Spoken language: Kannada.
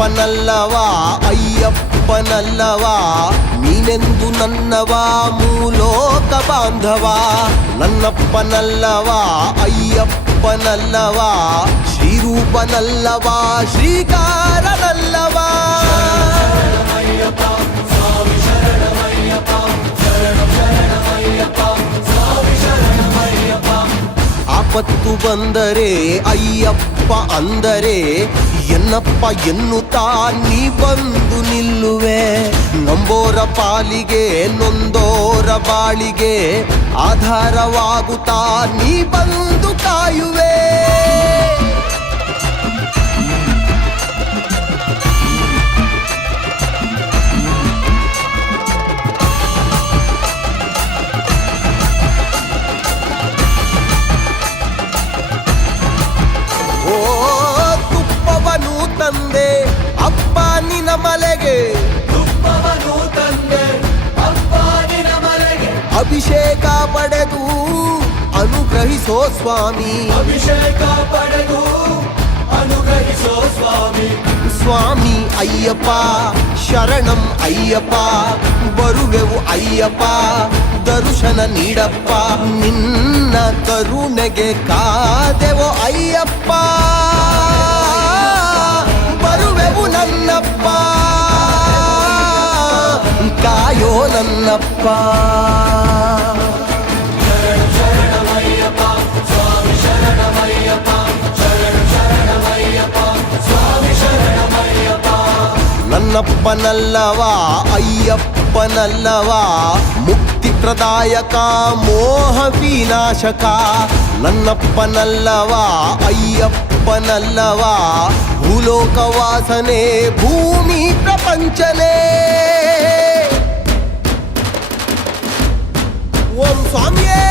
ನನ್ನಪ್ಪನಲ್ಲವಾ ಅಯ್ಯಪ್ಪನಲ್ಲವಾ ನೀನೆಂದು ನನ್ನವಾ ಮೂಲೋಕ ಬಾಂಧವ ನನ್ನಪ್ಪನಲ್ಲವಾ ಅಯ್ಯಪ್ಪನಲ್ಲವಾ ಶ್ರೀರೂಪನಲ್ಲವಾ ಶ್ರೀಕಾರನಲ್ಲವಾ ಆಪತ್ತು ಬಂದರೆ ಅಯ್ಯಪ್ಪ ಅಂದರೆ ಎನ್ನಪ್ಪ ಎನ್ನುತ್ತಾ ನೀ ಬಂದು ನಿಲ್ಲುವೆ ನಂಬೋರ ಪಾಲಿಗೆ ನೊಂದೋರ ಬಾಳಿಗೆ ಆಧಾರವಾಗುತ್ತಾ ನೀ ಬಂದು ಕಾಯುವೆ ತಂದೆ ಅಪ್ಪ ನಿನ ಮಲೆಗೆ ತುಪ್ಪವನ್ನು ತಂದೆ ಅಪ್ಪ ನಿನ ಮಲೆಗೆ ಅಭಿಷೇಕ ಪಡೆದು ಅನುಗ್ರಹಿಸೋ ಸ್ವಾಮಿ ಅಭಿಷೇಕ ಪಡೆದು ಅನುಗ್ರಹಿಸೋ ಸ್ವಾಮಿ ಸ್ವಾಮಿ ಅಯ್ಯಪ್ಪ ಶರಣಂ ಅಯ್ಯಪ್ಪ ಬರುವೆವು ಅಯ್ಯಪ್ಪ ದರ್ಶನ ನೀಡಪ್ಪ ನಿನ್ನ ಕರುಣೆಗೆ ಕಾದೆವೋ ಅಯ್ಯಪ್ಪ ಬರುವೆವು ನನ್ನಪ್ಪ ಕಾಯೋ ನನ್ನಪ್ಪ ಶರಣಮಯ್ಯಪ್ಪ ಸ್ವಾಮಿ ಶರಣಮಯ್ಯಪ್ಪ ಶರಣಮಯ್ಯಪ್ಪ ಸ್ವಾಮಿ ಶರಣಮಯ್ಯಪ್ಪ ನನ್ನಪ್ಪನಲ್ಲವಾ ಅಯ್ಯಪ್ಪನಲ್ಲವಾ ಮುಕ್ತಿ ಪ್ರದಾಯಕ ಮೋಹ ವಿನಾಶಕ ನನ್ನಪ್ಪನಲ್ಲವಾ ಅಯ್ಯಪ್ಪನಲ್ಲವಾ ಭೂಲೋಕವಾಸನೆ ಭೂಮಿ ಪ್ರಪಂಚನೇ ಓಂ ಸ್ವಾಮಿಯೇ